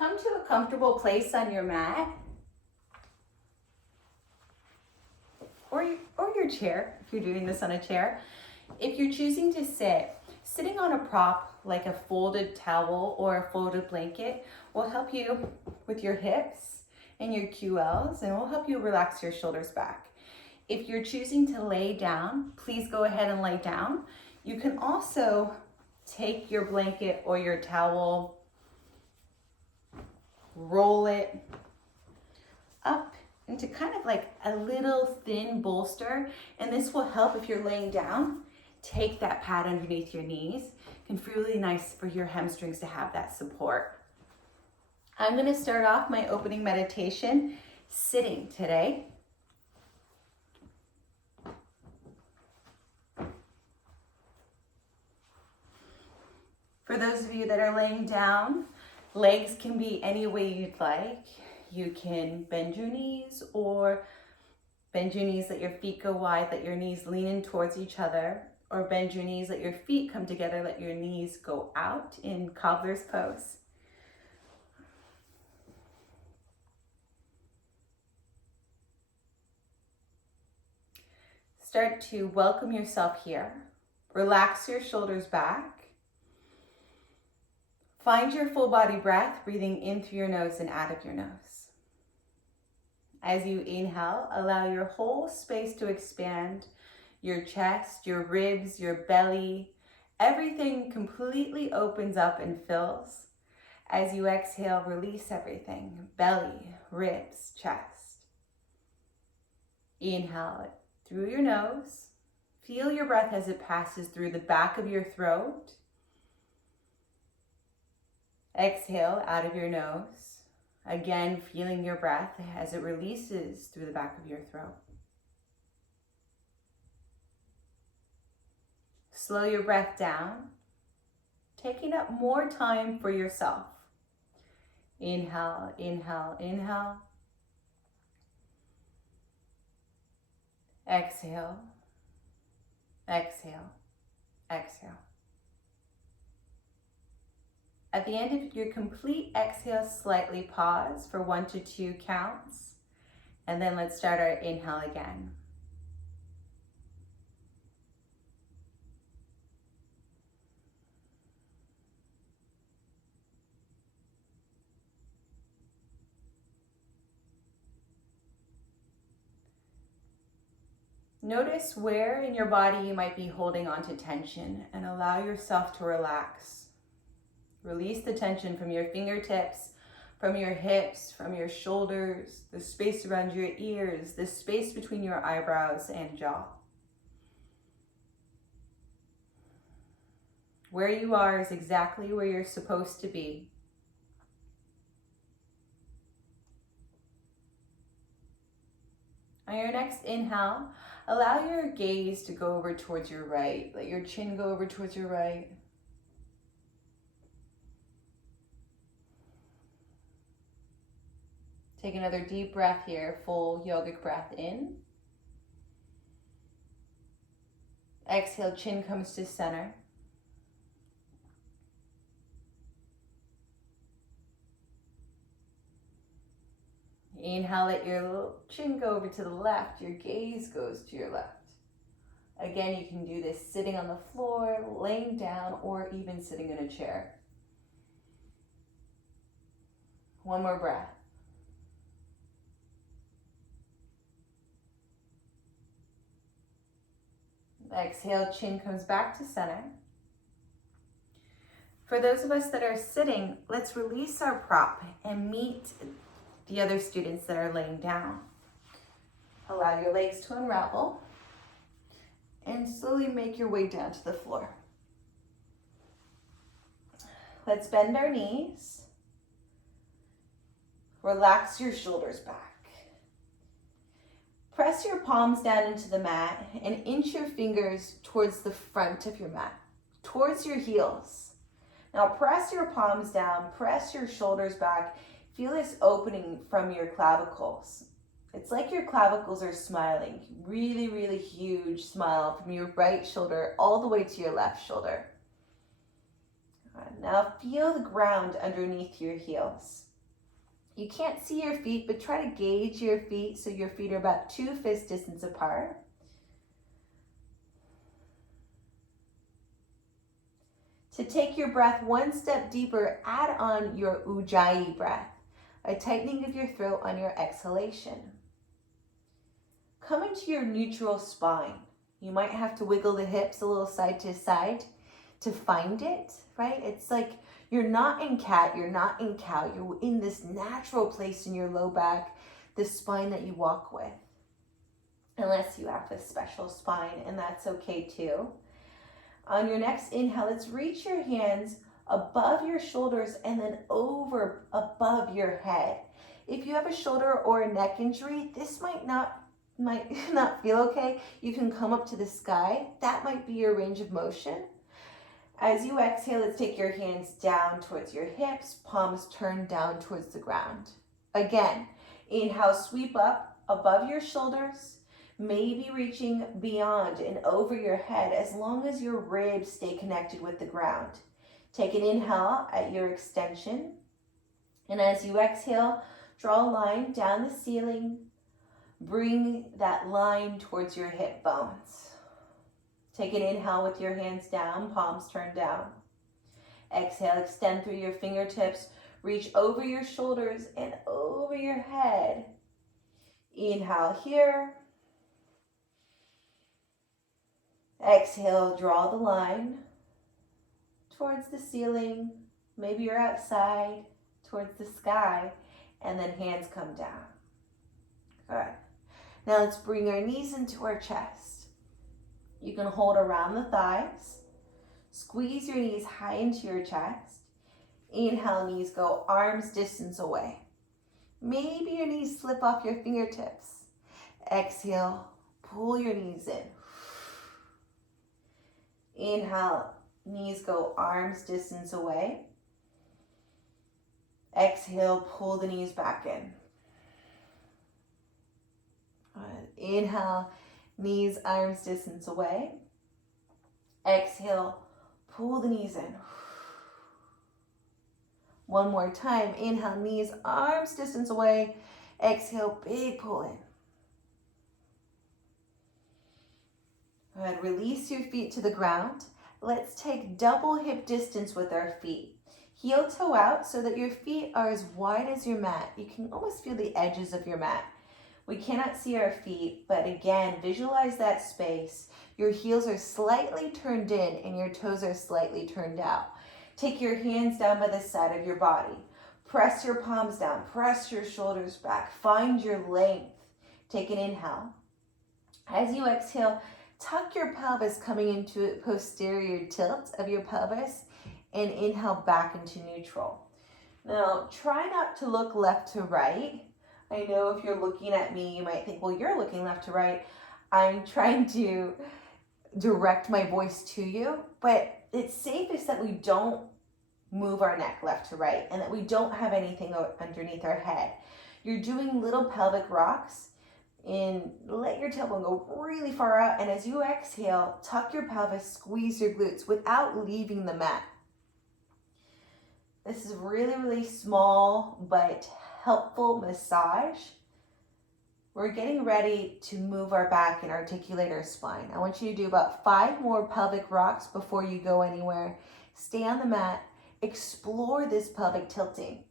Come to a comfortable place on your mat or your chair if you're doing this on a chair. If you're choosing to sit, sitting on a prop like a folded towel or a folded blanket will help you with your hips and your QLs, and will help you relax your shoulders back. If you're choosing to lay down, please go ahead and lay down. You can also take your blanket or your towel, roll it up into kind of like a little thin bolster, and this will help if you're laying down. Take that pad underneath your knees. It can feel really nice for your hamstrings to have that support. I'm going to start off my opening meditation sitting today. For those of you that are laying down, legs can be any way you'd like. You can bend your knees, or bend your knees, let your feet go wide, let your knees lean in towards each other, or bend your knees, let your feet come together, let your knees go out in cobbler's pose. Start to welcome yourself here. Relax your shoulders back. Find your full body breath, breathing in through your nose and out of your nose. As you inhale, allow your whole space to expand. Your chest, your ribs, your belly, everything completely opens up and fills. As you exhale, release everything. Belly, ribs, chest. Inhale it through your nose. Feel your breath as it passes through the back of your throat. Exhale out of your nose. Again, feeling your breath as it releases through the back of your throat. Slow your breath down, taking up more time for yourself. Inhale, inhale, inhale. Exhale, exhale, exhale. At the end of your complete exhale, slightly pause for 1 to 2 counts, and then let's start our inhale again. Notice where in your body you might be holding on to tension, and allow yourself to relax. Release the tension from your fingertips, from your hips, from your shoulders, the space around your ears, the space between your eyebrows and jaw. Where you are is exactly where you're supposed to be. On your next inhale, allow your gaze to go over towards your right. Let your chin go over towards your right. Take another deep breath here, full yogic breath in. Exhale, chin comes to center. Inhale, let your little chin go over to the left, your gaze goes to your left. Again, you can do this sitting on the floor, laying down, or even sitting in a chair. One more breath. Exhale, chin comes back to center. For those of us that are sitting, let's release our prop and meet the other students that are laying down. Allow your legs to unravel and slowly make your way down to the floor. Let's bend our knees. Relax your shoulders back. Press your palms down into the mat and inch your fingers towards the front of your mat, towards your heels. Now press your palms down, press your shoulders back. Feel this opening from your clavicles. It's like your clavicles are smiling. Really, really huge smile from your right shoulder all the way to your left shoulder. Now feel the ground underneath your heels. You can't see your feet, but try to gauge your feet so your feet are about 2 fist distance apart. To take your breath one step deeper, add on your Ujjayi breath, a tightening of your throat on your exhalation. Come into your neutral spine. You might have to wiggle the hips a little side to side to find it, right? It's like you're not in cat, you're not in cow, you're in this natural place in your low back, the spine that you walk with. Unless you have a special spine, and that's okay too. On your next inhale, let's reach your hands above your shoulders and then over above your head. If you have a shoulder or a neck injury, this might not feel okay. You can come up to the sky. That might be your range of motion. As you exhale, let's take your hands down towards your hips, palms turned down towards the ground. Again, inhale, sweep up above your shoulders, maybe reaching beyond and over your head as long as your ribs stay connected with the ground. Take an inhale at your extension, and as you exhale, draw a line down the ceiling. Bring that line towards your hip bones. Take an inhale with your hands down, palms turned down. Exhale, extend through your fingertips, reach over your shoulders and over your head. Inhale here. Exhale, draw the line towards the ceiling. Maybe you're outside, towards the sky, and then hands come down. Good. Now let's bring our knees into our chest. You can hold around the thighs. Squeeze your knees high into your chest. Inhale, knees go arms distance away. Maybe your knees slip off your fingertips. Exhale, pull your knees in. Inhale, knees go arms distance away. Exhale, pull the knees back in. Inhale, knees, arms distance away. Exhale, pull the knees in. One more time. Inhale, knees, arms distance away. Exhale, big pull in. Good. Release your feet to the ground. Let's take double hip distance with our feet. Heel toe out so that your feet are as wide as your mat. You can almost feel the edges of your mat. We cannot see our feet, but again, visualize that space. Your heels are slightly turned in and your toes are slightly turned out. Take your hands down by the side of your body. Press your palms down, press your shoulders back. Find your length. Take an inhale. As you exhale, tuck your pelvis coming into a posterior tilt of your pelvis and inhale back into neutral. Now, try not to look left to right. I know if you're looking at me, you might think, well, you're looking left to right. I'm trying to direct my voice to you, but it's safest that we don't move our neck left to right and that we don't have anything underneath our head. You're doing little pelvic rocks and let your tailbone go really far out. And as you exhale, tuck your pelvis, squeeze your glutes without leaving the mat. This is really, really small but helpful massage. We're getting ready to move our back and articulate our spine. I want you to do about 5 more pelvic rocks before you go anywhere. Stay on the mat, explore this pelvic tilting.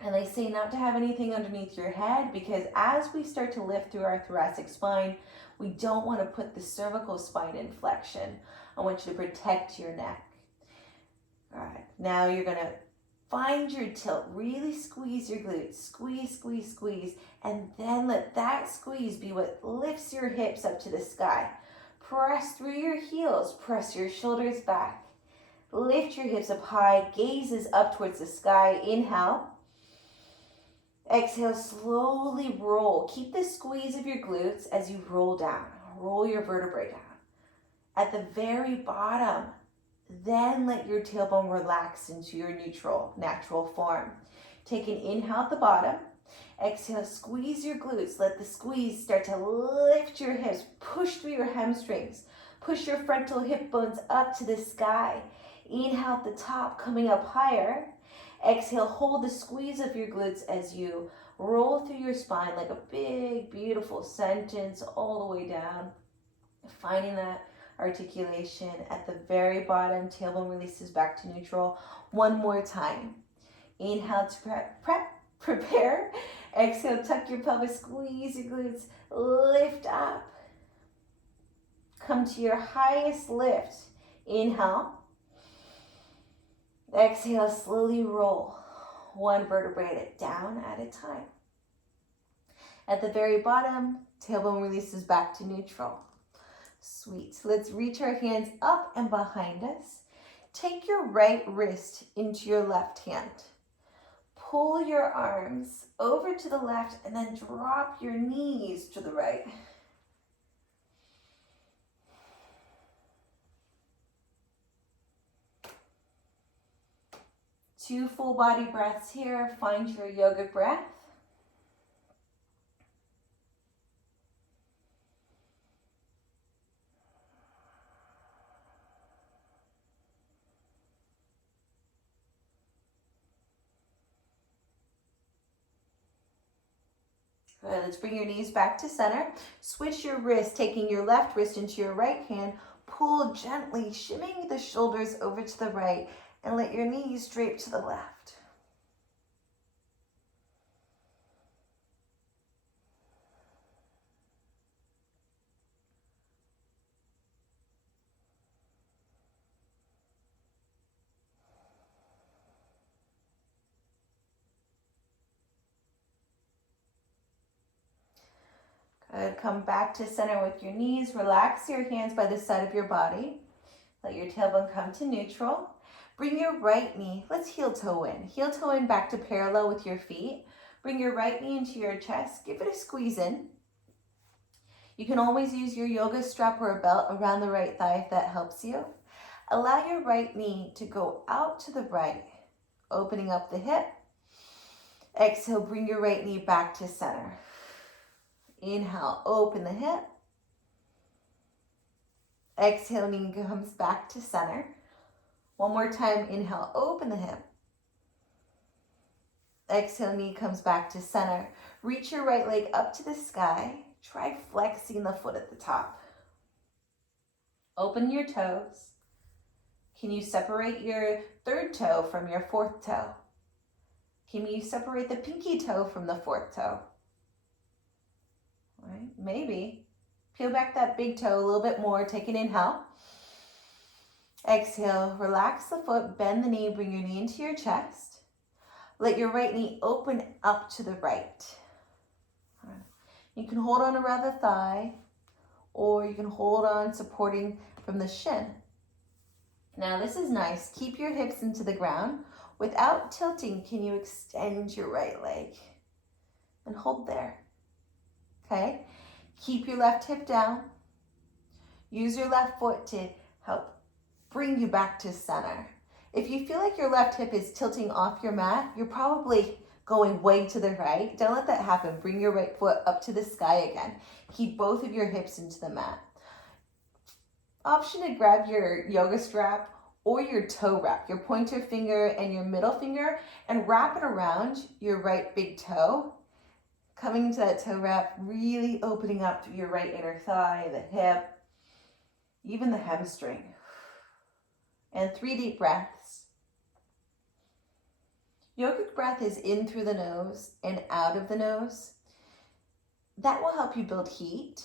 And they say not to have anything underneath your head because as we start to lift through our thoracic spine, we don't want to put the cervical spine in flexion. I want you to protect your neck. All right, now you're going to find your tilt. Really squeeze your glutes. Squeeze, squeeze, squeeze. And then let that squeeze be what lifts your hips up to the sky. Press through your heels. Press your shoulders back. Lift your hips up high. Gazes up towards the sky. Inhale. Exhale, slowly roll. Keep the squeeze of your glutes as you roll down. Roll your vertebrae down. At the very bottom, then let your tailbone relax into your neutral, natural form. Take an inhale at the bottom. Exhale, squeeze your glutes. Let the squeeze start to lift your hips. Push through your hamstrings. Push your frontal hip bones up to the sky. Inhale at the top, coming up higher. Exhale, hold the squeeze of your glutes as you roll through your spine like a big, beautiful sentence all the way down. Finding that articulation at the very bottom. Tailbone releases back to neutral. One more time. Inhale to prepare. Exhale, tuck your pelvis, squeeze your glutes, lift up. Come to your highest lift. Inhale. Exhale, slowly roll. One vertebrae down at a time. At the very bottom, tailbone releases back to neutral. Sweet. Let's reach our hands up and behind us. Take your right wrist into your left hand. Pull your arms over to the left and then drop your knees to the right. Two full body breaths here. Find your yogic breath. Good, let's bring your knees back to center. Switch your wrist, taking your left wrist into your right hand. Pull gently, shimming the shoulders over to the right, and let your knees drape to the left. Good, come back to center with your knees. Relax your hands by the side of your body. Let your tailbone come to neutral. Bring your right knee, let's heel toe in. Heel toe in back to parallel with your feet. Bring your right knee into your chest. Give it a squeeze in. You can always use your yoga strap or a belt around the right thigh if that helps you. Allow your right knee to go out to the right, opening up the hip. Exhale, bring your right knee back to center. Inhale, open the hip. Exhale, knee comes back to center. One more time, inhale, open the hip. Exhale, knee comes back to center. Reach your right leg up to the sky. Try flexing the foot at the top. Open your toes. Can you separate your third toe from your fourth toe? Can you separate the pinky toe from the fourth toe? All right, maybe. Peel back that big toe a little bit more. Take an inhale. Exhale, relax the foot, bend the knee, bring your knee into your chest. Let your right knee open up to the right. All right. You can hold on around the thigh, or you can hold on supporting from the shin. Now this is nice. Keep your hips into the ground. Without tilting, can you extend your right leg? And hold there. Okay? Keep your left hip down. Use your left foot to help bring you back to center. If you feel like your left hip is tilting off your mat, you're probably going way to the right. Don't let that happen. Bring your right foot up to the sky again. Keep both of your hips into the mat. Option to grab your yoga strap or your toe wrap, your pointer finger and your middle finger, and wrap it around your right big toe. Coming into that toe wrap, really opening up through your right inner thigh, the hip, even the hamstring. And 3 deep breaths. Yogic breath is in through the nose and out of the nose. That will help you build heat.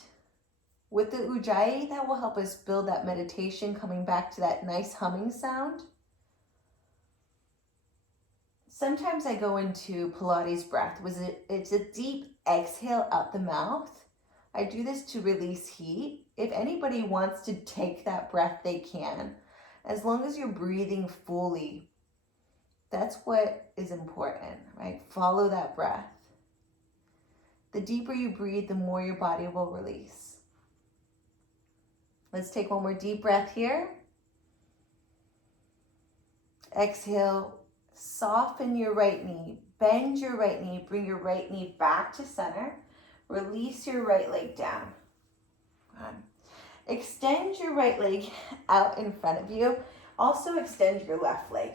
With the Ujjayi, that will help us build that meditation, coming back to that nice humming sound. Sometimes I go into Pilates breath. It's a deep exhale out the mouth. I do this to release heat. If anybody wants to take that breath, they can. As long as you're breathing fully, that's what is important, right? Follow that breath. The deeper you breathe, the more your body will release. Let's take one more deep breath here. Exhale, soften your right knee, bend your right knee, bring your right knee back to center. Release your right leg down. Extend your right leg out in front of you. Also extend your left leg.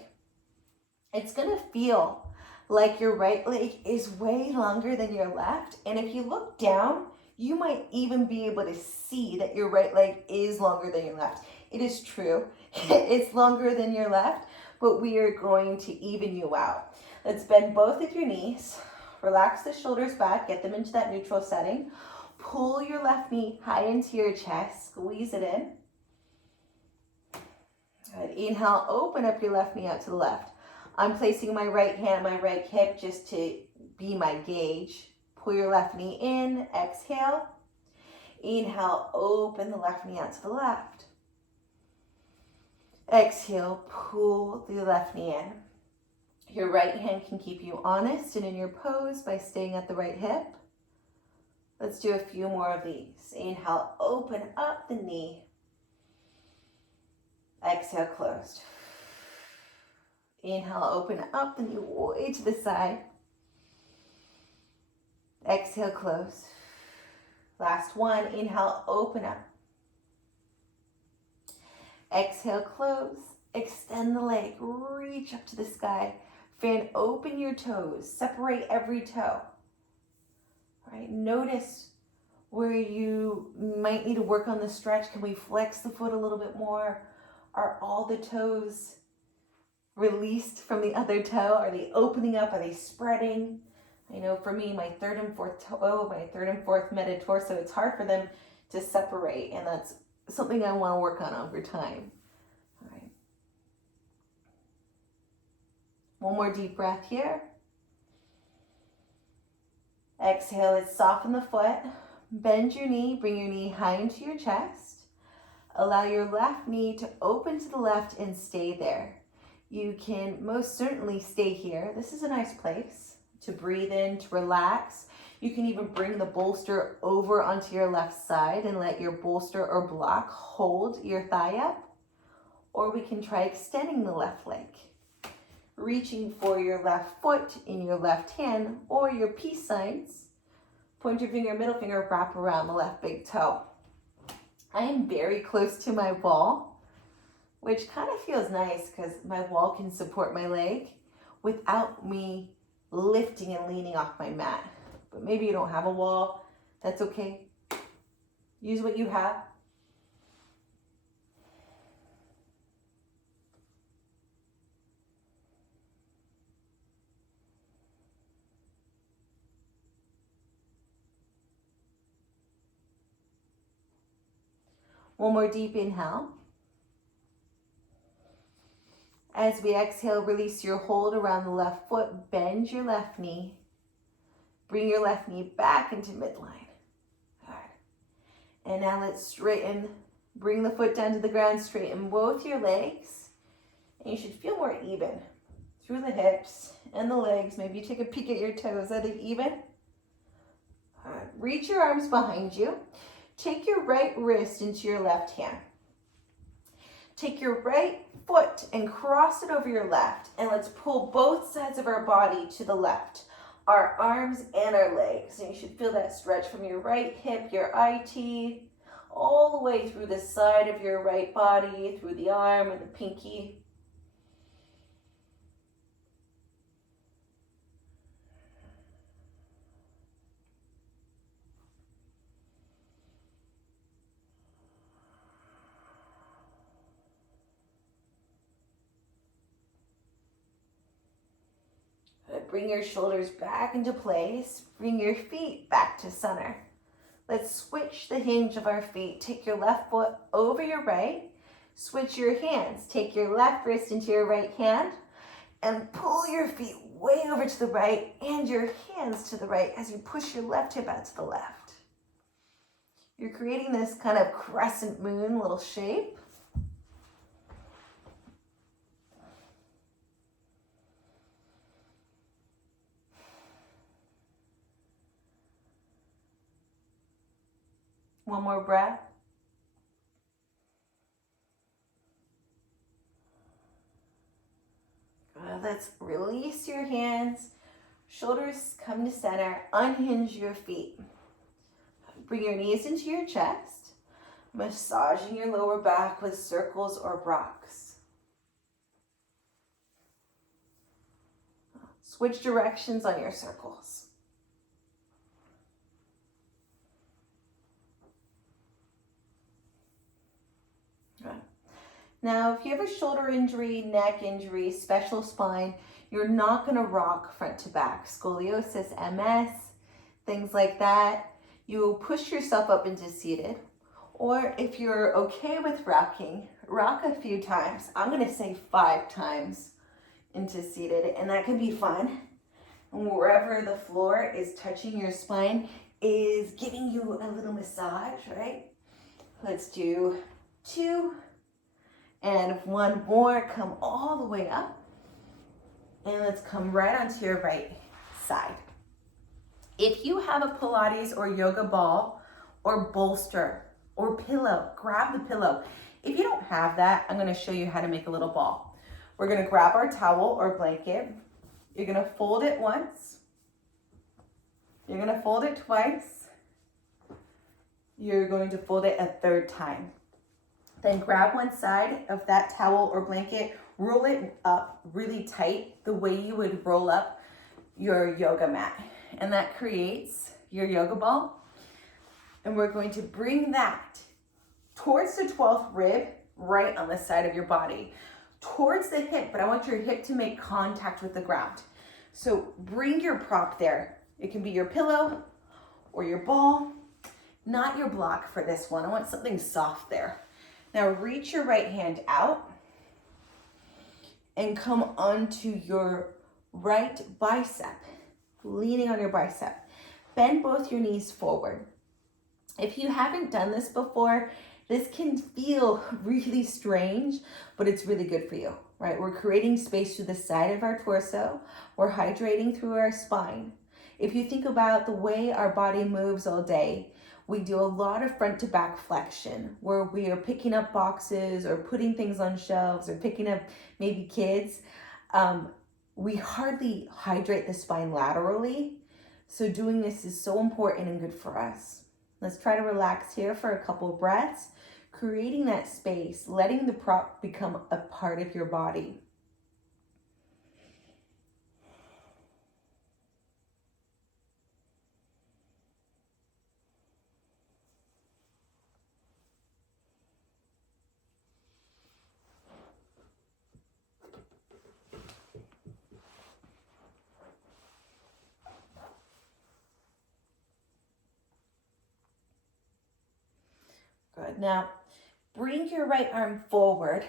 It's gonna feel like your right leg is way longer than your left. And if you look down, you might even be able to see that your right leg is longer than your left. It is true, it's longer than your left, but we are going to even you out. Let's bend both of your knees, relax the shoulders back, get them into that neutral setting. Pull your left knee high into your chest, squeeze it in. Good. Inhale, open up your left knee out to the left. I'm placing my right hand on my right hip just to be my gauge. Pull your left knee in, exhale. Inhale, open the left knee out to the left. Exhale, pull the left knee in. Your right hand can keep you honest and in your pose by staying at the right hip. Let's do a few more of these. Inhale, open up the knee. Exhale, closed. Inhale, open up the knee way to the side. Exhale, close. Last one. Inhale, open up. Exhale, close. Extend the leg. Reach up to the sky. Fan open your toes. Separate every toe. All right. Notice where you might need to work on the stretch. Can we flex the foot a little bit more? Are all the toes released from the other toe? Are they opening up? Are they spreading? I know for me, my third and fourth toe, my third and fourth metatarso, it's hard for them to separate, and that's something I want to work on over time. All right. One more deep breath here. Exhale, let's soften the foot. Bend your knee, bring your knee high into your chest. Allow your left knee to open to the left and stay there. You can most certainly stay here. This is a nice place to breathe in, to relax. You can even bring the bolster over onto your left side and let your bolster or block hold your thigh up. Or we can try extending the left leg, reaching for your left foot in your left hand or your peace signs. Pointer finger, middle finger, wrap around the left big toe. I am very close to my wall, which kind of feels nice because my wall can support my leg without me lifting and leaning off my mat. But maybe you don't have a wall. That's okay. Use what you have. One more deep inhale. As we exhale, release your hold around the left foot. Bend your left knee. Bring your left knee back into midline. Good. And now let's straighten. Bring the foot down to the ground. Straighten both your legs. And you should feel more even through the hips and the legs. Maybe you take a peek at your toes. Are they even? All right. Reach your arms behind you. Take your right wrist into your left hand. Take your right foot and cross it over your left. And let's pull both sides of our body to the left. Our arms and our legs. And you should feel that stretch from your right hip, your IT, all the way through the side of your right body, through the arm and the pinky. Bring your shoulders back into place. Bring your feet back to center. Let's switch the hinge of our feet. Take your left foot over your right. Switch your hands. Take your left wrist into your right hand and pull your feet way over to the right and your hands to the right as you push your left hip out to the left. You're creating this kind of crescent moon little shape. One more breath. Let's release your hands. Shoulders come to center. Unhinge your feet. Bring your knees into your chest. Massaging your lower back with circles or blocks. Switch directions on your circles. Good. Now, if you have a shoulder injury, neck injury, special spine, you're not going to rock front to back. Scoliosis, MS, things like that. You push yourself up into seated. Or if you're okay with rocking, rock a few times. I'm going to say 5 times into seated, and that can be fun. And wherever the floor is touching your spine is giving you a little massage, right? Let's do 2 and 1 more. Come all the way up. And let's come right onto your right side. If you have a Pilates or yoga ball or bolster or pillow, grab the pillow. If you don't have that, I'm going to show you how to make a little ball. We're going to grab our towel or blanket. You're going to fold it once. You're going to fold it twice. You're going to fold it a 3rd time. Then grab one side of that towel or blanket, roll it up really tight the way you would roll up your yoga mat. And that creates your yoga ball. And we're going to bring that towards the 12th rib, right on the side of your body, towards the hip, but I want your hip to make contact with the ground. So bring your prop there. It can be your pillow or your ball, not your block for this one. I want something soft there. Now reach your right hand out and come onto your right bicep, leaning on your bicep. Bend both your knees forward. If you haven't done this before, this can feel really strange, but it's really good for you, right? We're creating space through the side of our torso. We're hydrating through our spine. If you think about the way our body moves all day, we do a lot of front to back flexion where we are picking up boxes or putting things on shelves or picking up maybe kids. We hardly hydrate the spine laterally. So doing this is so important and good for us. Let's try to relax here for a couple of breaths, creating that space, letting the prop become a part of your body. Good. Now, bring your right arm forward.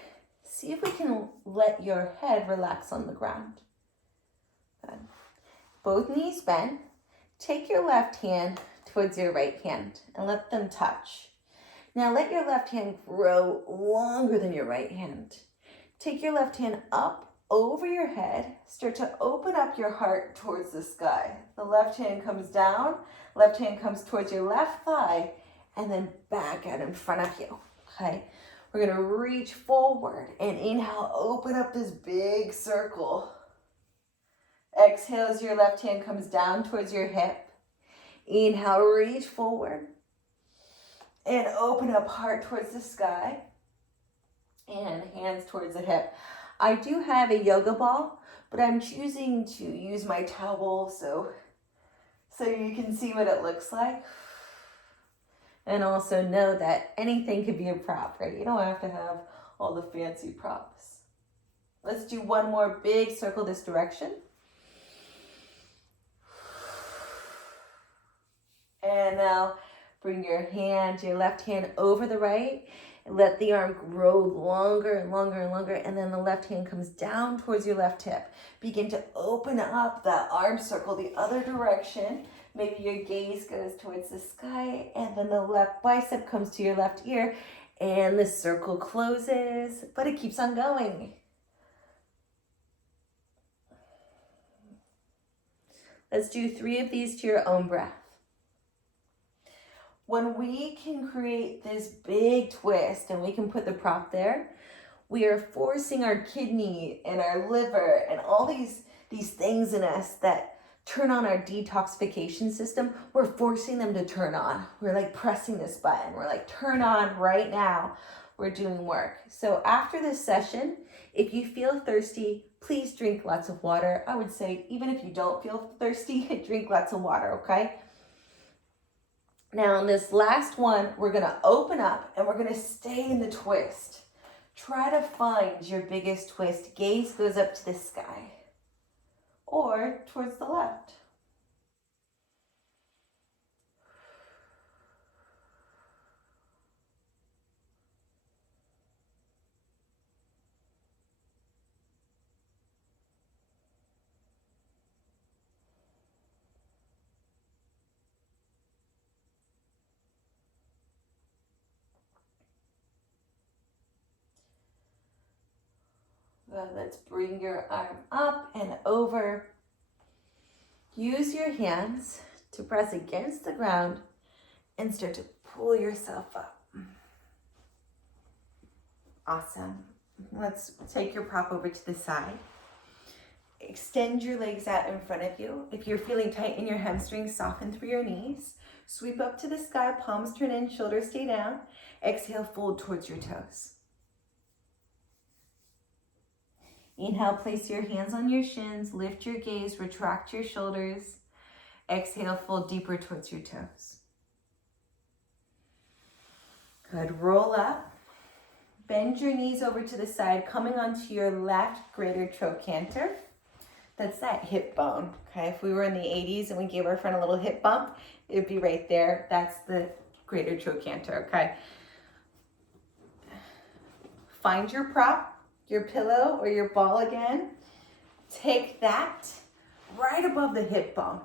See if we can let your head relax on the ground. Good. Both knees bend. Take your left hand towards your right hand and let them touch. Now, let your left hand grow longer than your right hand. Take your left hand up over your head. Start to open up your heart towards the sky. The left hand comes down. Left hand comes towards your left thigh. And then back out in front of you, okay? We're gonna reach forward and inhale, open up this big circle. Exhale as your left hand comes down towards your hip. Inhale, reach forward and open up, heart towards the sky and hands towards the hip. I do have a yoga ball, but I'm choosing to use my towel so you can see what it looks like. And also know that anything could be a prop, right? You don't have to have all the fancy props. Let's do one more big circle this direction. And now bring your left hand over the right. And let the arm grow longer and longer and longer. And then the left hand comes down towards your left hip. Begin to open up that arm circle the other direction. Maybe your gaze goes towards the sky and then the left bicep comes to your left ear and the circle closes, but it keeps on going. Let's do 3 of these to your own breath. When we can create this big twist and we can put the prop there, we are forcing our kidney and our liver and all these things in us that turn on our detoxification system, we're forcing them to turn on. We're like pressing this button. We're like, turn on right now. We're doing work. So after this session, if you feel thirsty, Please drink lots of water. I would say even if you don't feel thirsty, drink lots of water, okay? Now in this last one, we're gonna open up and we're gonna stay in the twist. Try to find your biggest twist. Gaze goes up to the sky or towards the left. Let's bring your arm up and over. Use your hands to press against the ground and start to pull yourself up. Awesome. Let's take your prop over to the side. Extend your legs out in front of you. If you're feeling tight in your hamstrings, soften through your knees. Sweep up to the sky, palms turn in, shoulders stay down. Exhale, fold towards your toes. Inhale, place your hands on your shins, lift your gaze, retract your shoulders. Exhale, fold deeper towards your toes. Good, roll up. Bend your knees over to the side, coming onto your left greater trochanter. That's that hip bone, okay? If we were in the 80s and we gave our friend a little hip bump, it'd be right there. That's the greater trochanter, okay? Find your prop, your pillow or your ball again. Take that right above the hip bone,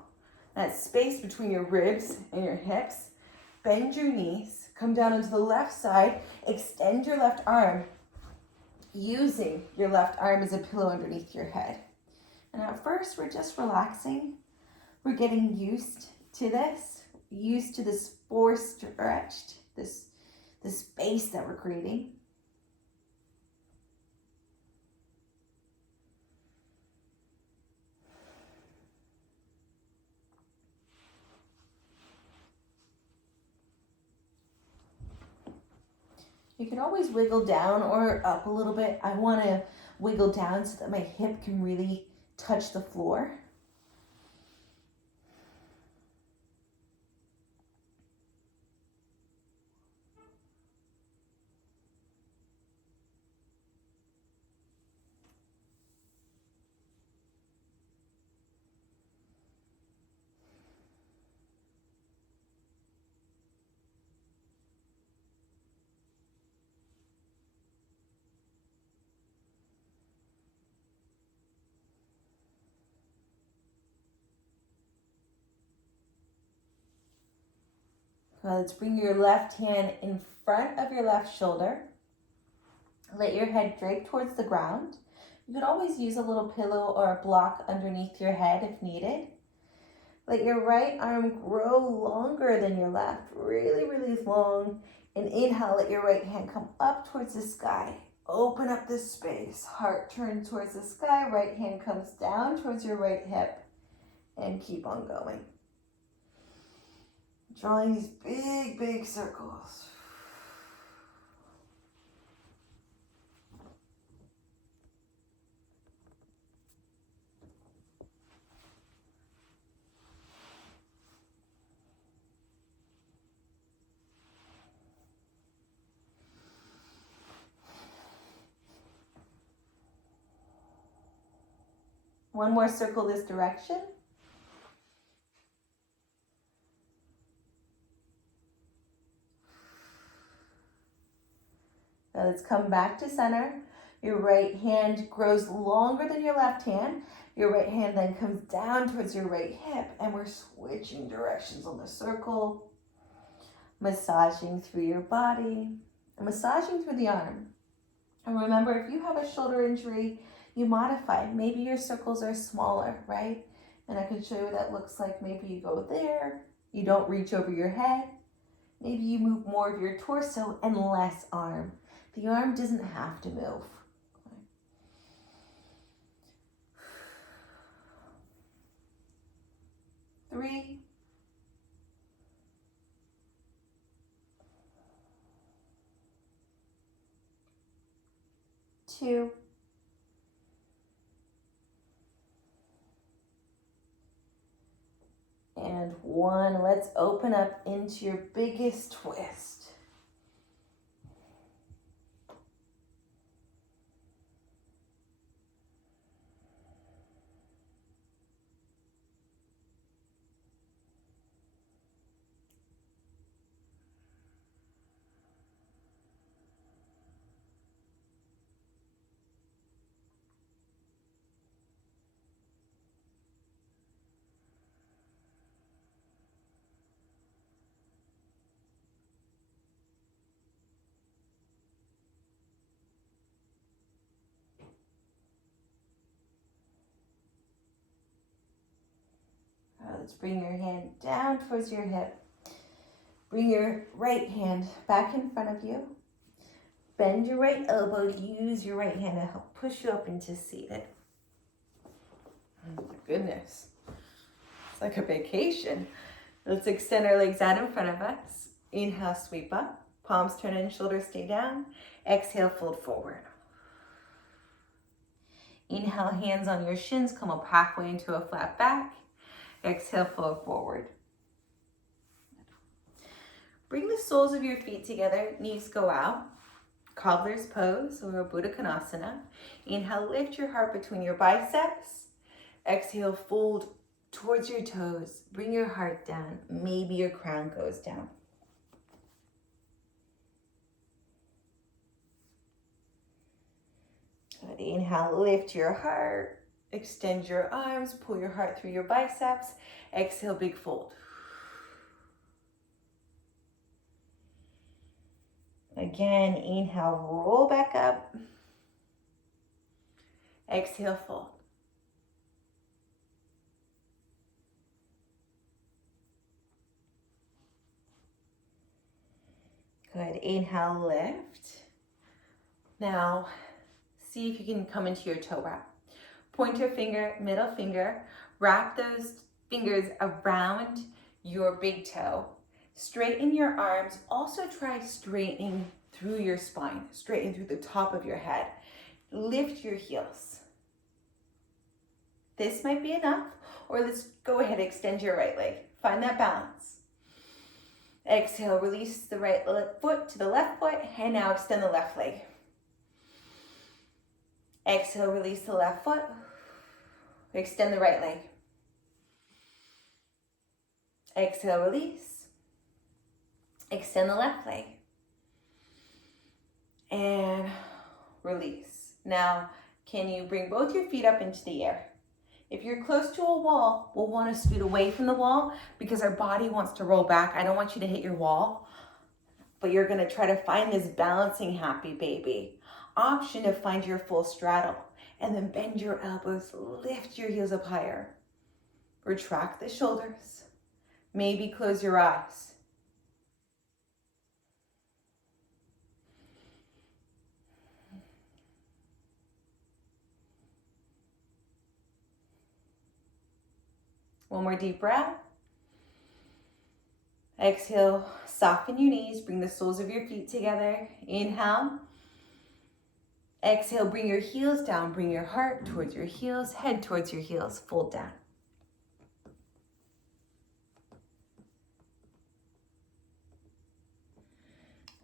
that space between your ribs and your hips. Bend your knees, come down into the left side, extend your left arm, using your left arm as a pillow underneath your head. And at first, we're just relaxing. We're getting used to this, used to this force stretched, this space that we're creating. You can always wiggle down or up a little bit. I want to wiggle down so that my hip can really touch the floor. Let's bring your left hand in front of your left shoulder. Let your head drape towards the ground. You could always use a little pillow or a block underneath your head if needed. Let your right arm grow longer than your left, really, really long. And inhale, let your right hand come up towards the sky. Open up this space. Heart turn towards the sky. Right hand comes down towards your right hip. And keep on going. Drawing these big, big circles. One more circle this direction. Now let's come back to center. Your right hand grows longer than your left hand. Your right hand then comes down towards your right hip, and we're switching directions on the circle. Massaging through your body, and massaging through the arm. And remember, if you have a shoulder injury, you modify. Maybe your circles are smaller, right? And I can show you what that looks like. Maybe you go there, you don't reach over your head. Maybe you move more of your torso and less arm. The arm doesn't have to move. 3, 2, And 1. Let's open up into your biggest twist. Let's bring your hand down towards your hip. Bring your right hand back in front of you. Bend your right elbow. Use your right hand to help push you up into seated. Oh my goodness. It's like a vacation. Let's extend our legs out in front of us. Inhale, sweep up. Palms turn in, shoulders stay down. Exhale, fold forward. Inhale, hands on your shins. Come up halfway into a flat back. Exhale, fold forward. Bring the soles of your feet together, knees go out. Cobbler's pose or Buddha Konasana. Inhale, lift your heart between your biceps. Exhale, fold towards your toes. Bring your heart down. Maybe your crown goes down. Good. Inhale, lift your heart. Extend your arms, pull your heart through your biceps. Exhale, big fold. Again, inhale, roll back up. Exhale, fold. Good. Inhale, lift. Now, see if you can come into your toe wrap. Pointer finger, middle finger, wrap those fingers around your big toe. Straighten your arms. Also try straightening through your spine, straighten through the top of your head. Lift your heels. This might be enough, or let's go ahead and extend your right leg. Find that balance. Exhale, release the right foot to the left foot, and now extend the left leg. Exhale, release the left foot. Extend the right leg. Exhale, release. Extend the left leg. And release. Now, can you bring both your feet up into the air? If you're close to a wall, we'll want to scoot away from the wall because our body wants to roll back. I don't want you to hit your wall, but you're going to try to find this balancing happy baby. Option to find your full straddle and then bend your elbows, lift your heels up higher. Retract the shoulders. Maybe close your eyes. One more deep breath. Exhale, soften your knees, bring the soles of your feet together. Inhale. Exhale, bring your heels down, bring your heart towards your heels, head towards your heels, fold down.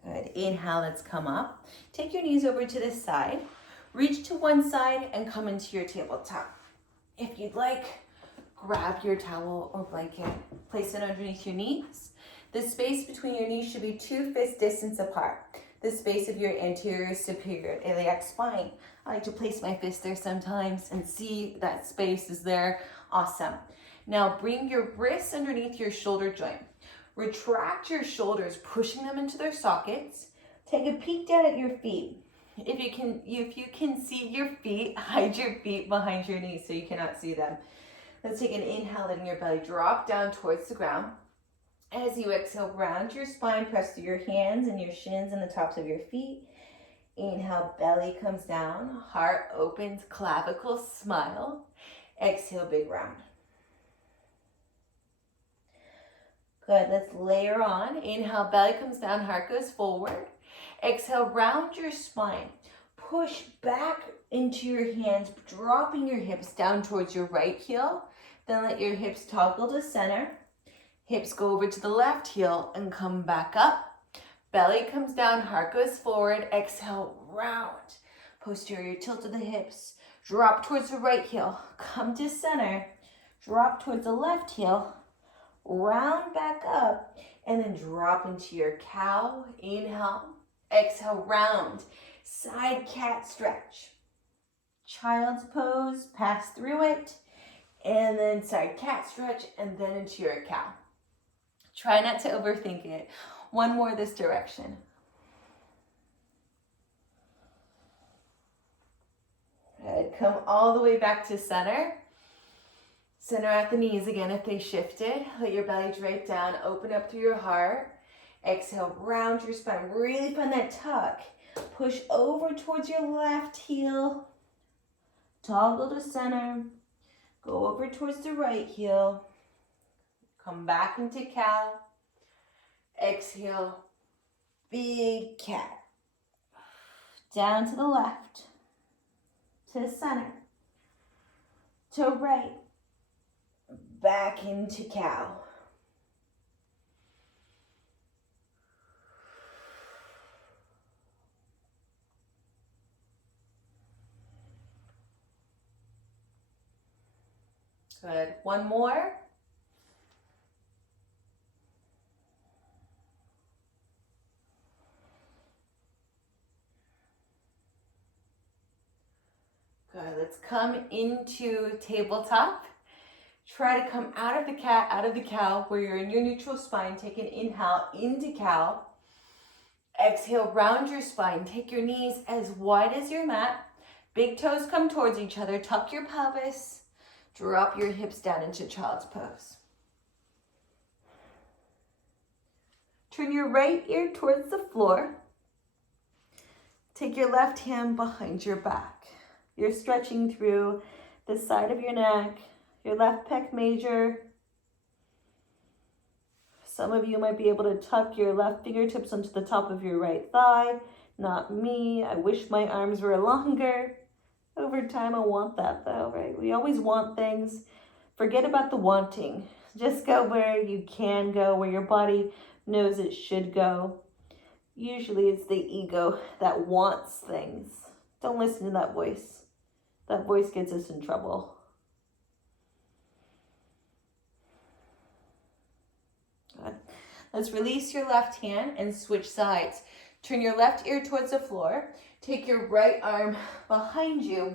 Good. Inhale, let's come up. Take your knees over to this side. Reach to one side and come into your tabletop. If you'd like, grab your towel or blanket, place it underneath your knees. The space between your knees should be 2 fist distance apart. The space of your anterior superior iliac spine. I like to place my fist there sometimes and see that space is there. Awesome. Now bring your wrists underneath your shoulder joint. Retract your shoulders, pushing them into their sockets. Take a peek down at your feet. If you can see your feet, hide your feet behind your knees so you cannot see them. Let's take an inhale, letting your belly drop down towards the ground. As you exhale, round your spine, press through your hands and your shins and the tops of your feet. Inhale, belly comes down, heart opens, clavicle, smile. Exhale, big round. Good, let's layer on. Inhale, belly comes down, heart goes forward. Exhale, round your spine. Push back into your hands, dropping your hips down towards your right heel. Then let your hips toggle to center. Hips go over to the left heel and come back up. Belly comes down, heart goes forward. Exhale, round. Posterior tilt of the hips. Drop towards the right heel. Come to center. Drop towards the left heel. Round back up. And then drop into your cow. Inhale. Exhale, round. Side cat stretch. Child's pose. Pass through it. And then side cat stretch. And then into your cow. Try not to overthink it. One more this direction. Good. Come all the way back to center. Center at the knees again if they shifted. Let your belly drape down. Open up through your heart. Exhale, round your spine. Really find that tuck. Push over towards your left heel. Toggle to center. Go over towards the right heel. Come back into cow. Exhale, big cat. Down to the left. To center. To right. Back into cow. Good. One more. Good. Let's come into tabletop. Try to come out of the cat, out of the cow, where you're in your neutral spine. Take an inhale into cow. Exhale, round your spine. Take your knees as wide as your mat. Big toes come towards each other. Tuck your pelvis. Drop your hips down into child's pose. Turn your right ear towards the floor. Take your left hand behind your back. You're stretching through the side of your neck, your left pec major. Some of you might be able to tuck your left fingertips onto the top of your right thigh. Not me. I wish my arms were longer. Over time, I want that though, right? We always want things. Forget about the wanting. Just go where you can go, where your body knows it should go. Usually it's the ego that wants things. Don't listen to that voice. That voice gets us in trouble. Good. Let's release your left hand and switch sides. Turn your left ear towards the floor. Take your right arm behind you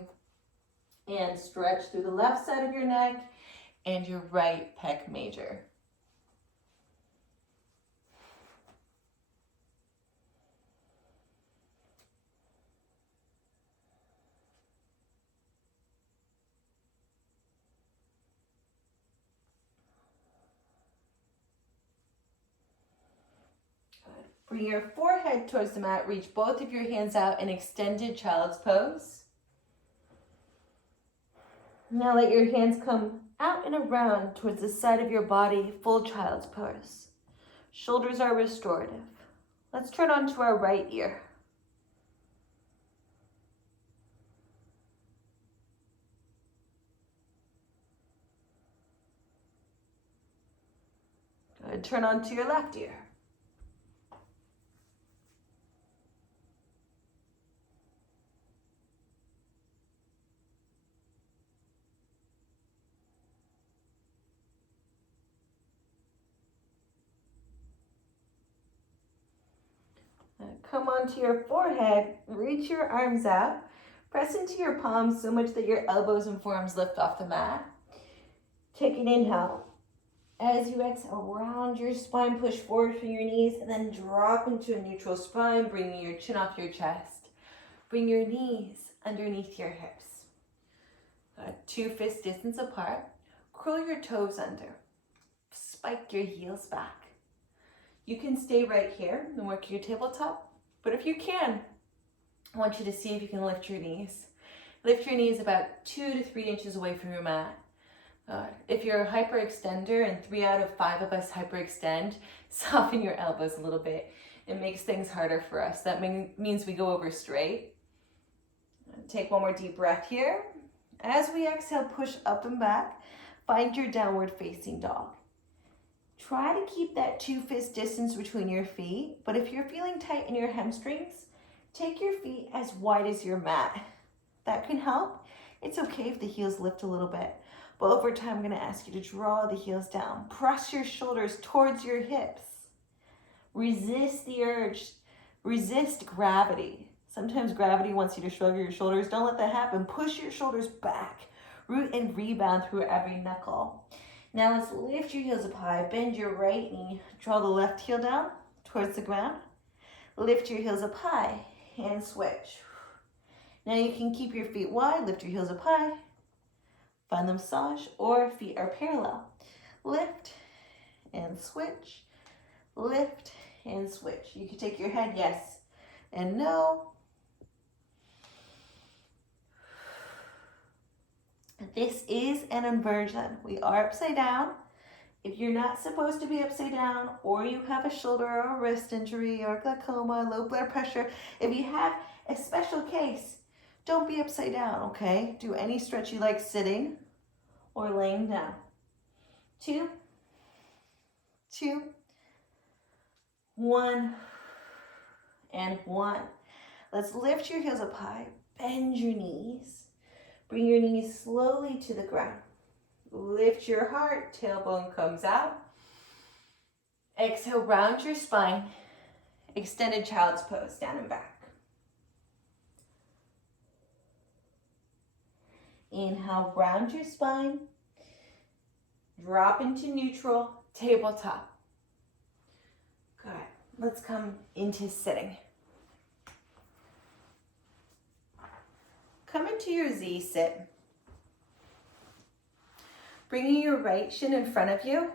and stretch through the left side of your neck and your right pec major. Bring your forehead towards the mat. Reach both of your hands out in extended child's pose. Now let your hands come out and around towards the side of your body, full child's pose. Shoulders are restorative. Let's turn onto our right ear. Good. Turn onto your left ear. Come onto your forehead, reach your arms out, press into your palms so much that your elbows and forearms lift off the mat. Take an inhale. As you exhale, round your spine, push forward from your knees, and then drop into a neutral spine, bringing your chin off your chest. Bring your knees underneath your hips. 2 fist distance apart. Curl your toes under. Spike your heels back. You can stay right here and work your tabletop. But if you can, I want you to see if you can lift your knees. Lift your knees about 2 to 3 inches away from your mat. If you're a hyperextender, and 3 out of 5 of us hyperextend, soften your elbows a little bit. It makes things harder for us. That means we go over straight. Take one more deep breath here. As we exhale, push up and back. Find your downward facing dog. Try to keep that 2-fist distance between your feet, but if you're feeling tight in your hamstrings, take your feet as wide as your mat. That can help. It's okay if the heels lift a little bit, but over time, I'm gonna ask you to draw the heels down. Press your shoulders towards your hips. Resist the urge. Resist gravity. Sometimes gravity wants you to shrug your shoulders. Don't let that happen. Push your shoulders back. Root and rebound through every knuckle. Now let's lift your heels up high. Bend your right knee. Draw the left heel down towards the ground. Lift your heels up high and switch. Now you can keep your feet wide. Lift your heels up high. Find the massage, or feet are parallel. Lift and switch. Lift and switch. You can take your head yes and no. This is an inversion. We are upside down. If you're not supposed to be upside down, or you have a shoulder or a wrist injury or glaucoma, low blood pressure, if you have a special case, don't be upside down, okay? Do any stretch you like sitting or laying down. 2, 2, 1, and 1. Let's lift your heels up high. Bend your knees. Bring your knees slowly to the ground. Lift your heart, tailbone comes out. Exhale, round your spine. Extended child's pose, down and back. Inhale, round your spine. Drop into neutral, tabletop. Good. Let's come into sitting. Come into your Z sit. Bringing your right shin in front of you.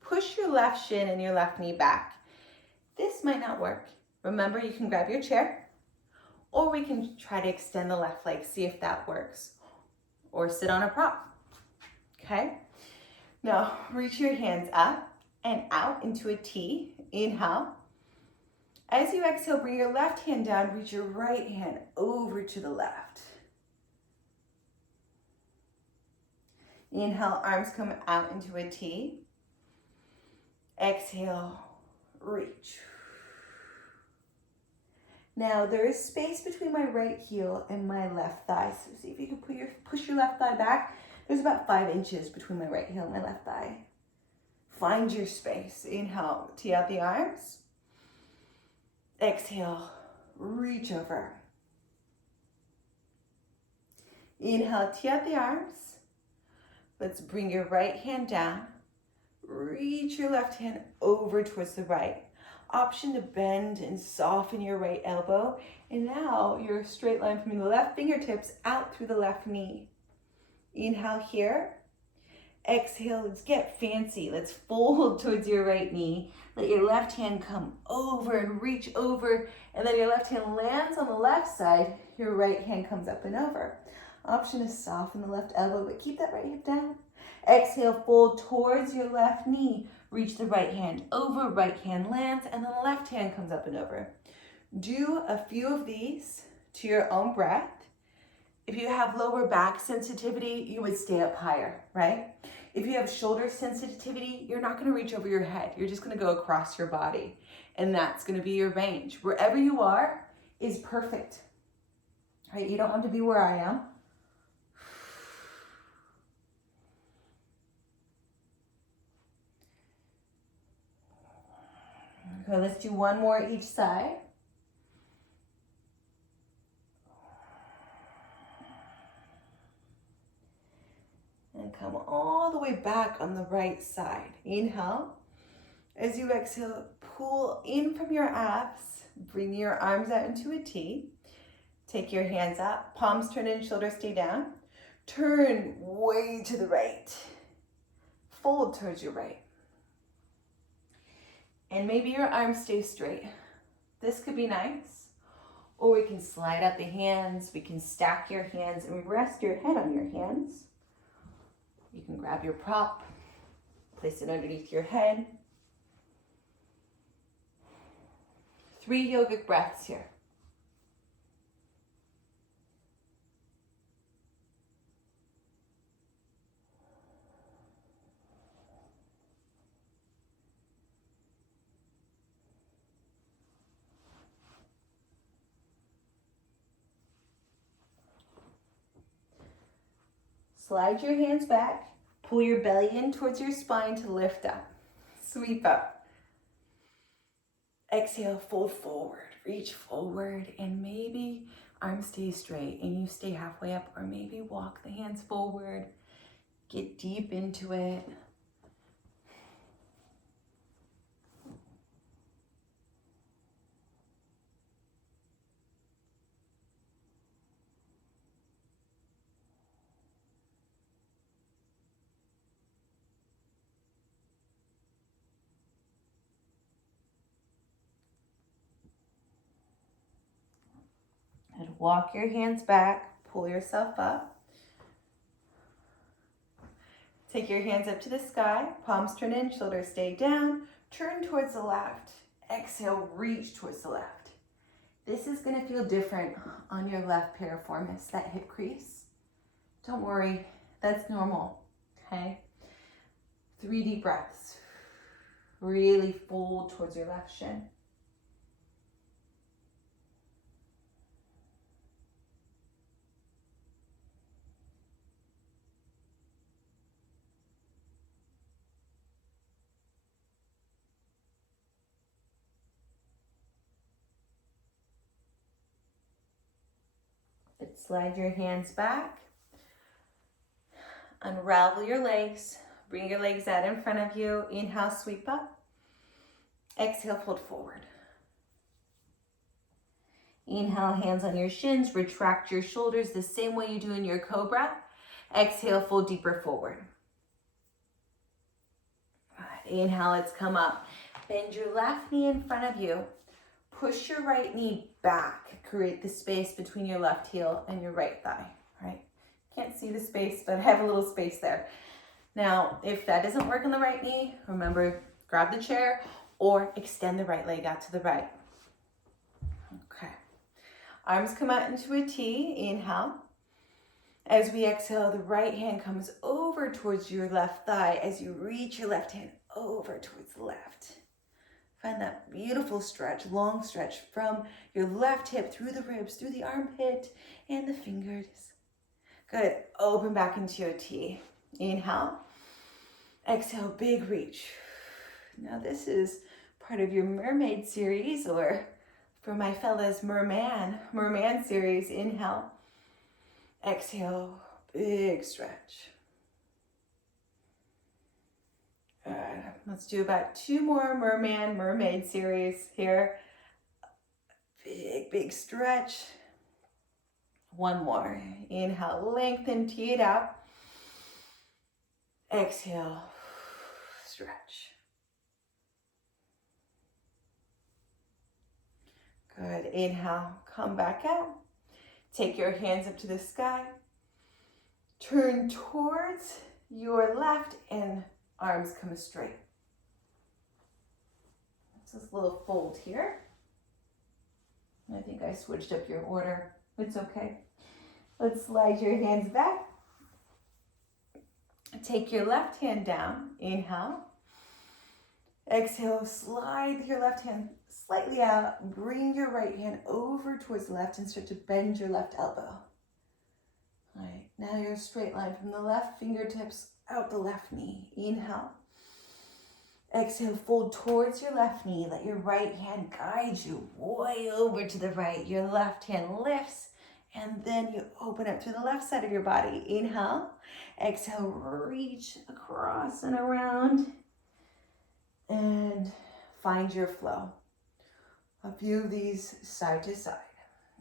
Push your left shin and your left knee back. This might not work. Remember, you can grab your chair, or we can try to extend the left leg, see if that works. Or sit on a prop, okay? Now, reach your hands up and out into a T. Inhale. As you exhale, bring your left hand down, reach your right hand over to the left. Inhale, arms come out into a T. Exhale, reach. Now, there is space between my right heel and my left thigh. So see if you can push your left thigh back. There's about 5 inches between my right heel and my left thigh. Find your space. Inhale, tee out the arms. Exhale, reach over. Inhale, tee out the arms. Let's bring your right hand down. Reach your left hand over towards the right. Option to bend and soften your right elbow. And now you're a straight line from the left fingertips out through the left knee. Inhale here. Exhale, let's get fancy. Let's fold towards your right knee. Let your left hand come over and reach over. And then your left hand lands on the left side. Your right hand comes up and over. Option is soften the left elbow, but keep that right hip down. Exhale, fold towards your left knee. Reach the right hand over, right hand lands, and then the left hand comes up and over. Do a few of these to your own breath. If you have lower back sensitivity, you would stay up higher, right? If you have shoulder sensitivity, you're not gonna reach over your head. You're just gonna go across your body. And that's gonna be your range. Wherever you are is perfect, right? You don't have to be where I am. Okay, let's do one more each side. And come all the way back on the right side. Inhale. As you exhale, pull in from your abs. Bring your arms out into a T. Take your hands up. Palms turn in, shoulders stay down. Turn way to the right. Fold towards your right. And maybe your arms stay straight. This could be nice. Or we can slide out the hands. We can stack your hands and rest your head on your hands. You can grab your prop, place it underneath your head. 3 yogic breaths here. Slide your hands back. Pull your belly in towards your spine to lift up. Sweep up. Exhale, fold forward. Reach forward and maybe arms stay straight and you stay halfway up, or maybe walk the hands forward. Get deep into it. And walk your hands back, pull yourself up. Take your hands up to the sky, palms turn in, shoulders stay down, turn towards the left. Exhale, reach towards the left. This is gonna feel different on your left piriformis, that hip crease. Don't worry, that's normal, okay? 3 deep breaths. Really fold towards your left shin. Slide your hands back. Unravel your legs. Bring your legs out in front of you. Inhale, sweep up. Exhale, fold forward. Inhale, hands on your shins. Retract your shoulders the same way you do in your cobra. Exhale, fold deeper forward. Inhale, let's come up. Bend your left knee in front of you. Push your right knee back. Create the space between your left heel and your right thigh, right? Can't see the space, but I have a little space there. Now, if that doesn't work on the right knee, remember, grab the chair or extend the right leg out to the right. Okay. Arms come out into a T. Inhale. As we exhale, the right hand comes over towards your left thigh as you reach your left hand over towards the left. Find that beautiful stretch, long stretch from your left hip through the ribs, through the armpit and the fingers. Good. Open back into your T. Inhale. Exhale, big reach. Now this is part of your mermaid series, or for my fellas, merman series. Inhale. Exhale, big stretch. Good. Let's do about 2 more mermaid series here. Big stretch. 1 more. Inhale, lengthen, tee it out. Exhale, stretch. Good. Inhale, come back out. Take your hands up to the sky. Turn towards your left and arms come straight. This little fold here. I think I switched up your order. It's okay. Let's slide your hands back. Take your left hand down. Inhale. Exhale, slide your left hand slightly out. Bring your right hand over towards the left and start to bend your left elbow. All right, now you're a straight line from the left fingertips out the left knee. Inhale. Exhale, fold towards your left knee. Let your right hand guide you way over to the right. Your left hand lifts, and then you open up to the left side of your body. Inhale. Exhale, reach across and around. And find your flow. A few of these side to side.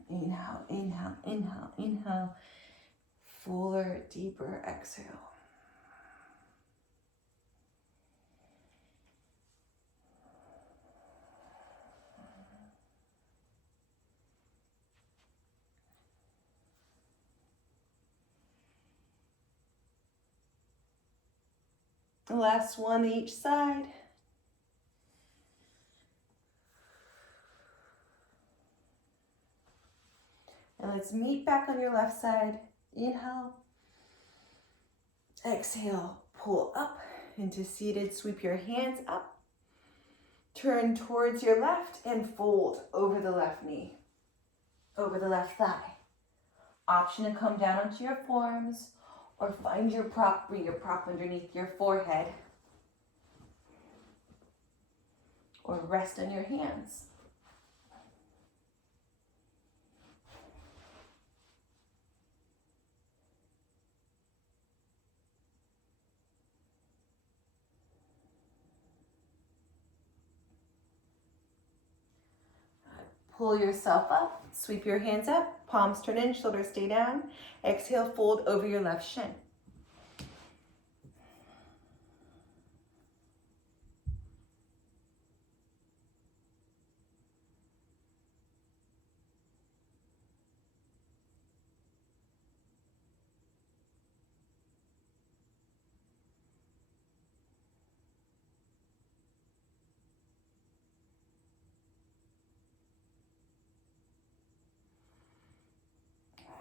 Inhale, inhale, inhale, inhale. Fuller, deeper exhale. The last one each side. And let's meet back on your left side. Inhale. Exhale, pull up into seated. Sweep your hands up. Turn towards your left and fold over the left knee, over the left thigh. Option to come down onto your forearms Or find your prop, bring your prop underneath your forehead. Or rest on your hands. Pull yourself up, sweep your hands up, palms turn in, shoulders stay down. Exhale, fold over your left shin.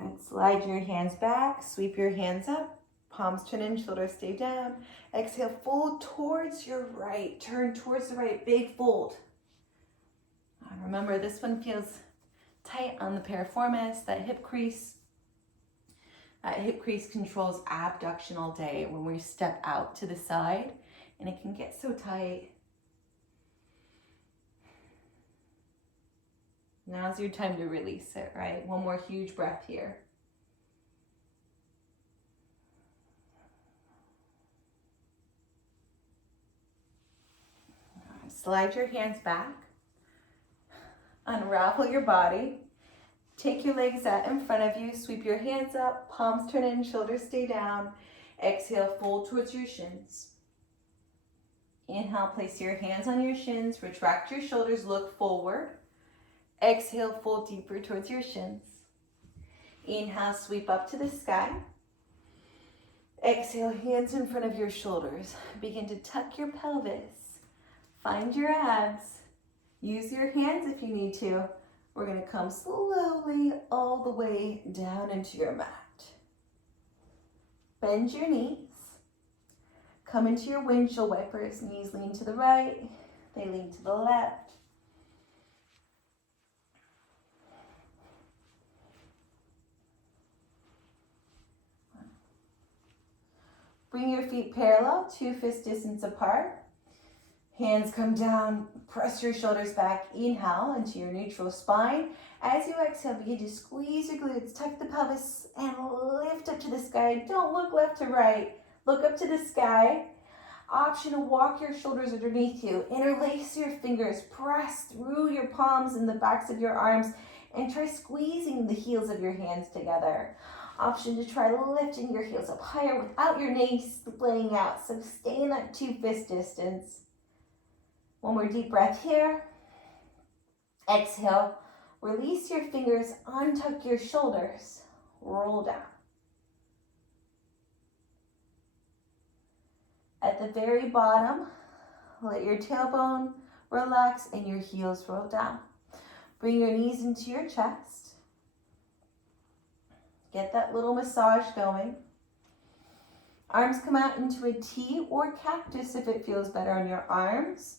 And slide your hands back, sweep your hands up, palms turn in, shoulders stay down. Exhale, fold towards your right, turn towards the right, big fold. Remember, this one feels tight on the piriformis, that hip crease. That hip crease controls abduction all day when we step out to the side, and it can get so tight. Now's your time to release it, right? One more huge breath here. Slide your hands back. Unravel your body. Take your legs out in front of you. Sweep your hands up. Palms turn in, shoulders stay down. Exhale, fold towards your shins. Inhale, place your hands on your shins. Retract your shoulders, look forward. Exhale, fold deeper towards your shins. Inhale, sweep up to the sky. Exhale, hands in front of your shoulders. Begin to tuck your pelvis. Find your abs. Use your hands if you need to. We're going to come slowly all the way down into your mat. Bend your knees. Come into your windshield wipers. Knees lean to the right. They lean to the left. Bring your feet parallel, 2 fist distance apart. Hands come down, press your shoulders back. Inhale into your neutral spine. As you exhale, begin to squeeze your glutes, tuck the pelvis, and lift up to the sky. Don't look left to right. Look up to the sky. Option to walk your shoulders underneath you. Interlace your fingers. Press through your palms and the backs of your arms, and try squeezing the heels of your hands together. Option to try lifting your heels up higher without your knees splaying out. So stay in that 2 fist distance. One more deep breath here. Exhale. Release your fingers, untuck your shoulders. Roll down. At the very bottom, let your tailbone relax and your heels roll down. Bring your knees into your chest. Get that little massage going. Arms come out into a T or cactus if it feels better on your arms.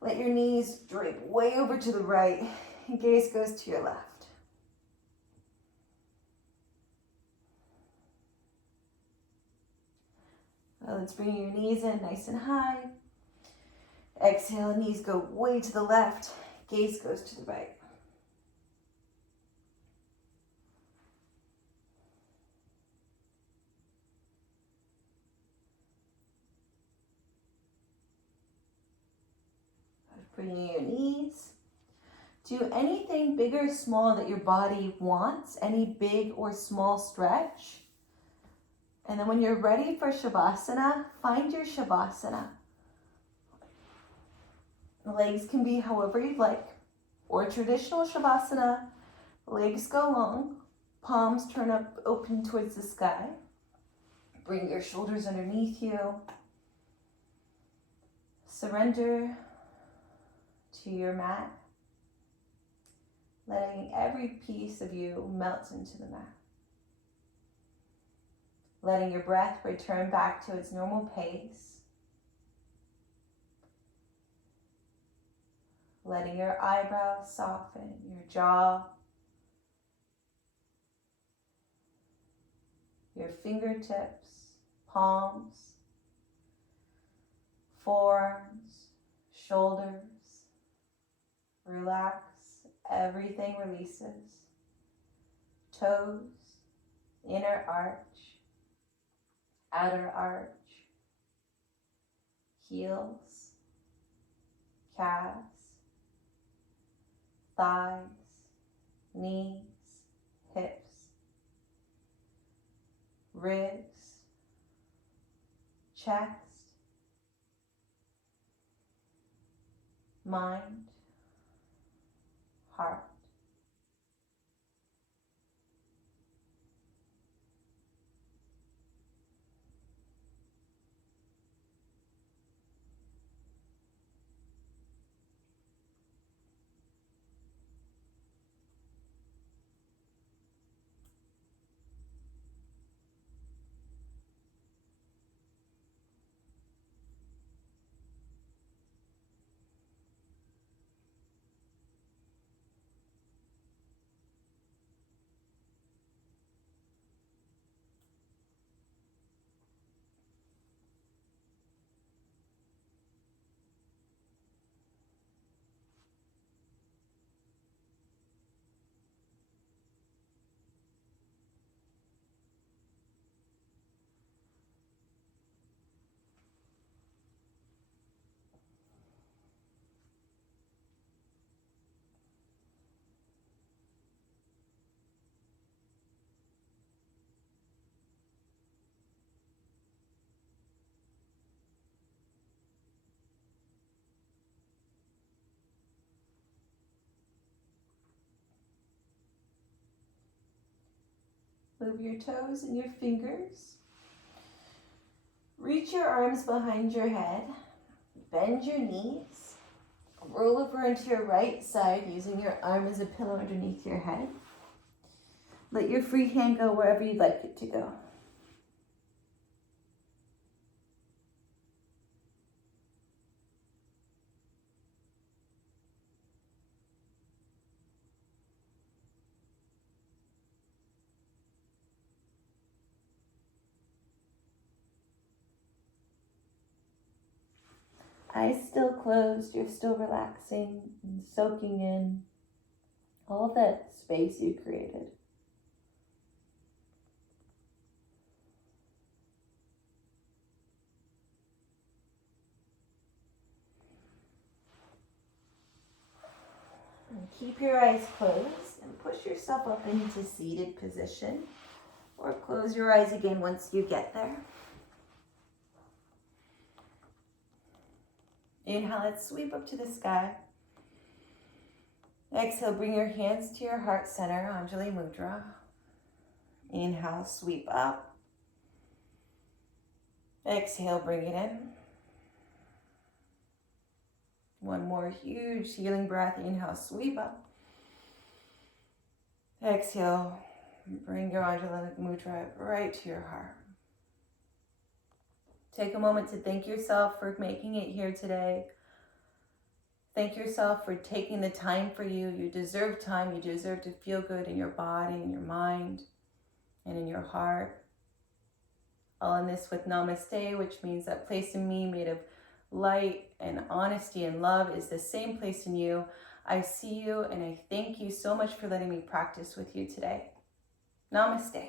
Let your knees drape way over to the right. Gaze goes to your left. Well, let's bring your knees in nice and high. Exhale, knees go way to the left. Gaze goes to the right. Bringing your knees. Do anything big or small that your body wants, any big or small stretch. And then when you're ready for Shavasana, find your Shavasana. The legs can be however you'd like. Or traditional Shavasana, legs go long, palms turn up open towards the sky. Bring your shoulders underneath you. Surrender to your mat, letting every piece of you melt into the mat. Letting your breath return back to its normal pace. Letting your eyebrows soften, your jaw. your fingertips, palms, forearms, shoulders. Relax, everything releases. Toes, inner arch, outer arch, heels, calves, thighs, knees, hips, ribs, chest, mind, heart. Move your toes and your fingers. Reach your arms behind your head. Bend your knees. Roll over into your right side using your arm as a pillow underneath your head. Let your free hand go wherever you'd like it to go. Eyes still closed, you're still relaxing and soaking in all that space you created. And keep your eyes closed and push yourself up into seated position, or close your eyes again once you get there. Inhale, let's sweep up to the sky. Exhale, bring your hands to your heart center, Anjali Mudra. Inhale, sweep up. Exhale, bring it in. One more huge healing breath. Inhale, sweep up. Exhale, bring your Anjali Mudra right to your heart. Take a moment to thank yourself for making it here today. Thank yourself for taking the time for you. You deserve time. You deserve to feel good in your body, in your mind, and in your heart. I'll end this with namaste, which means that place in me made of light and honesty and love is the same place in you. I see you and I thank you so much for letting me practice with you today. Namaste.